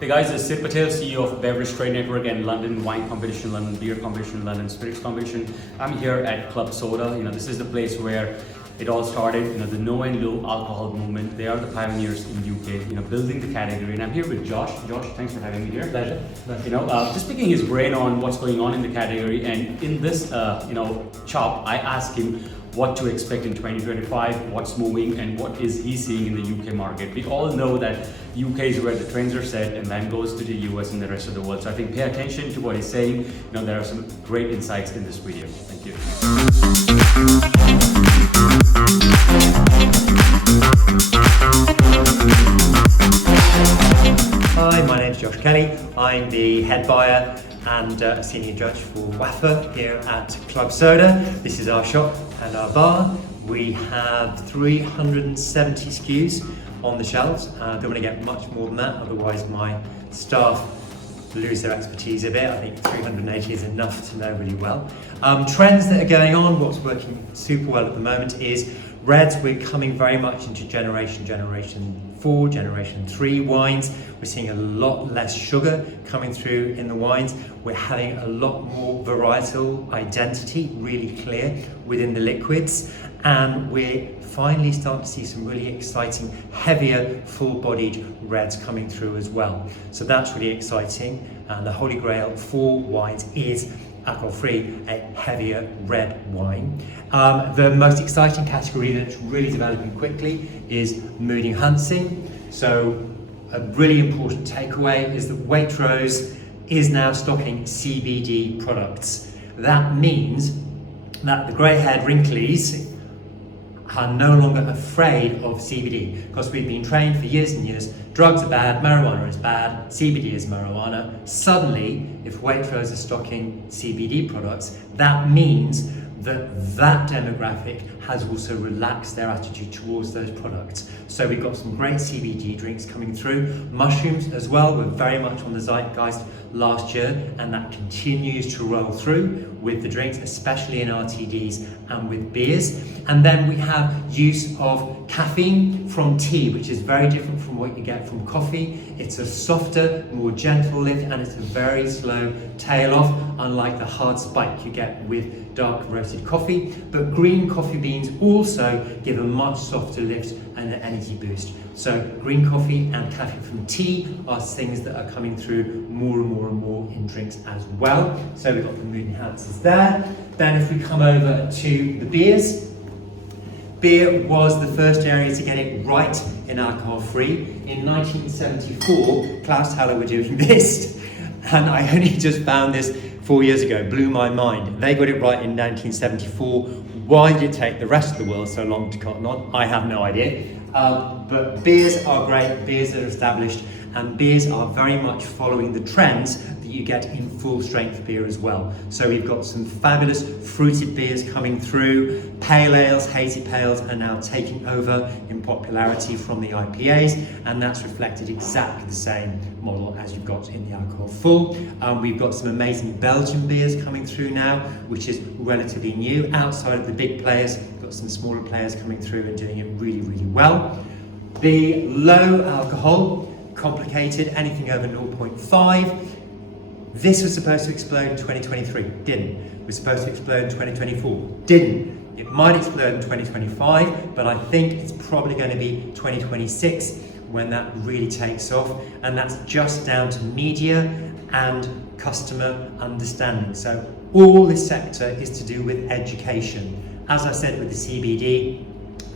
Hey guys, this is Sid Patel, CEO of Beverage Trade Network and London Wine Competition, London Beer Competition, London Spirits Competition. I'm here at Club Soda. This is the place where it all started. The no and low alcohol movement. They are the pioneers in UK. Building the category. And I'm here with Josh. Josh, thanks for having me here. Pleasure. Just picking his brain on what's going on in the category. And in this, chop, I asked him what to expect in 2025, what's moving, and what is he seeing in the UK market. We all know that UK is where the trends are set, and then goes to the US and the rest of the world. So I think pay attention to what he's saying. There are some great insights in this video. Thank you. Hi, my name's Josh Kelly. I'm the head buyer and senior judge for WAFA here at Club Soda. This is our shop and our bar. We have 370 SKUs on the shelves. Don't want to get much more than that, otherwise my staff lose their expertise a bit. I think 380 is enough to know really well. Trends that are going on, what's working super well at the moment is reds. We're coming very much into generation 4, generation 3 wines. We're seeing a lot less sugar coming through in the wines. We're having a lot more varietal identity really clear within the liquids. And we're finally starting to see some really exciting, heavier, full-bodied reds coming through as well. So that's really exciting. And the holy grail for wines is alcohol-free, a heavier red wine. The most exciting category that's really developing quickly is mood enhancing. So a really important takeaway is that Waitrose is now stocking CBD products. That means that the grey-haired wrinklies are no longer afraid of CBD, because we've been trained for years and years, drugs are bad, marijuana is bad, CBD is marijuana. Suddenly, if Waitrose is stocking CBD products, that means that demographic has also relaxed their attitude towards those products. So we've got some great CBD drinks coming through. Mushrooms as well were very much on the zeitgeist last year, and that continues to roll through with the drinks, especially in RTDs and with beers. And then we have use of caffeine from tea, which is very different from what you get from coffee. It's a softer, more gentle lift, and it's a very slow tail off, unlike the hard spike you get with dark roasted coffee. But green coffee beans also give a much softer lift and an energy boost. So green coffee and caffeine from tea are things that are coming through more and more and more in drinks as well. So we've got the mood enhancers there. Then if we come over to the beers, beer was the first area to get it right in alcohol-free. In 1974, Klaus Haller were doing this, and I only just found this 4 years ago, blew my mind. They got it right in 1974. Why did it take the rest of the world so long to cotton on? I have no idea. But beers are great, beers are established, and beers are very much following the trends that you get in full strength beer as well. So we've got some fabulous fruited beers coming through. Pale ales, hazy pales are now taking over in popularity from the IPAs, and that's reflected exactly the same model as you've got in the alcohol full. We've got some amazing Belgian beers coming through now, which is relatively new. Outside of the big players, we've got some smaller players coming through and doing it really, really well. The low alcohol, complicated, anything over 0.5. This was supposed to explode in 2023, didn't. It was supposed to explode in 2024, didn't. It might explode in 2025, but I think it's probably going to be 2026 when that really takes off, and that's just down to media and customer understanding. So all this sector is to do with education. As I said with the CBD,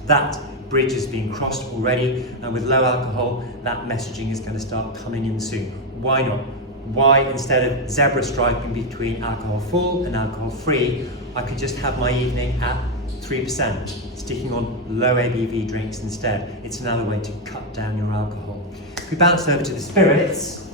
that bridge has been crossed already, and with low alcohol, that messaging is going to start coming in soon. Why not? Why, instead of zebra striping between alcohol full and alcohol free, I could just have my evening at 3%, sticking on low ABV drinks instead. It's another way to cut down your alcohol. If we bounce over to the spirits,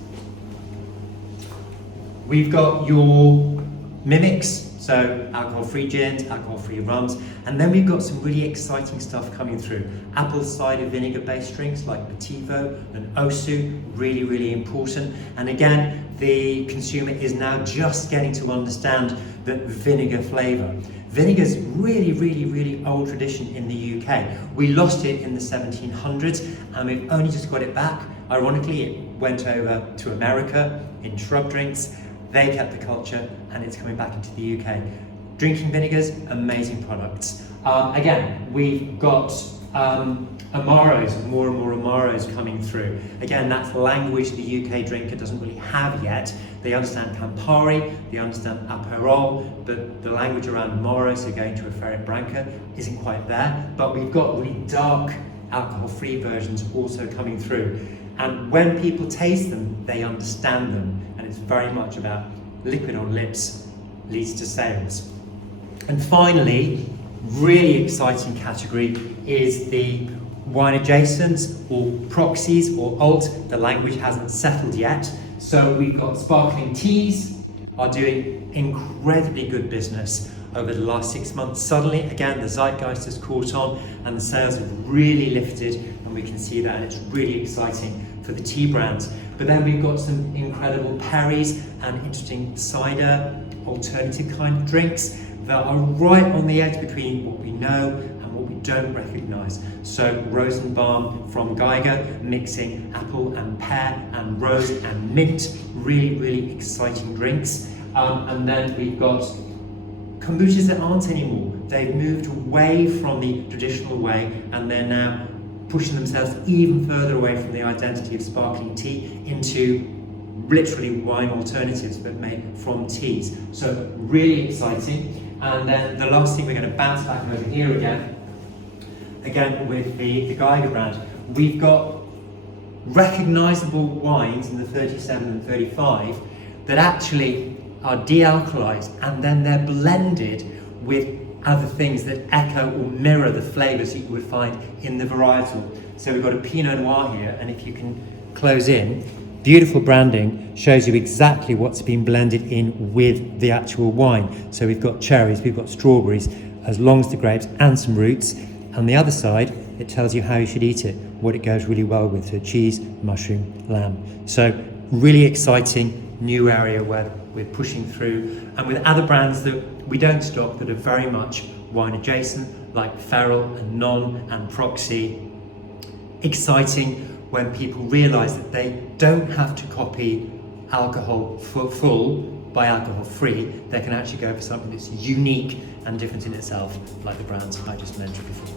we've got your mimics, so alcohol-free gins, alcohol-free rums, and then we've got some really exciting stuff coming through. Apple cider vinegar-based drinks like Petivo and Osu, really, really important. And again, the consumer is now just getting to understand the vinegar flavour. Vinegar is really, really, really old tradition in the UK. We lost it in the 1700s, and we've only just got it back. Ironically, it went over to America in shrub drinks. They kept the culture, and it's coming back into the UK. Drinking vinegars, amazing products. Again, we've got Amaros, more and more Amaros coming through. Again, that's language the UK drinker doesn't really have yet. They understand Campari, they understand Aperol, but the language around Amaros, so going to a Ferret Branca, isn't quite there. But we've got really dark, alcohol-free versions also coming through. And when people taste them, they understand them. And it's very much about liquid on lips leads to sales. And finally, really exciting category is the wine adjacents or proxies or alt. The language hasn't settled yet. So we've got sparkling teas are doing incredibly good business over the last 6 months. Suddenly, again, the zeitgeist has caught on and the sales have really lifted, and we can see that, and it's really exciting for the tea brands. But then we've got some incredible perries and interesting cider, alternative kind of drinks that are right on the edge between what we know and what we don't recognise. So Rosenbaum from Geiger, mixing apple and pear and rose and mint, really, really exciting drinks. And then we've got kombuchas that aren't anymore. They've moved away from the traditional way, and they're now pushing themselves even further away from the identity of sparkling tea into literally wine alternatives but made from teas. So really exciting. And then the last thing, we're going to bounce back over here again with the Geiger brand. We've got recognisable wines in the 37 and 35 that actually are de-alcoholized, and then they're blended with other things that echo or mirror the flavours that you would find in the varietal. So we've got a Pinot Noir here, and if you can close in, beautiful branding, shows you exactly what's been blended in with the actual wine. So we've got cherries, we've got strawberries, as long as the grapes, and some roots. On the other side, it tells you how you should eat it, what it goes really well with, so cheese, mushroom, lamb. So really exciting new area where we're pushing through, and with other brands that we don't stock that are very much wine adjacent, like Feral and Non and Proxy. Exciting when people realise that they don't have to copy alcohol full by alcohol free. They can actually go for something that's unique and different in itself, like the brands I just mentioned before.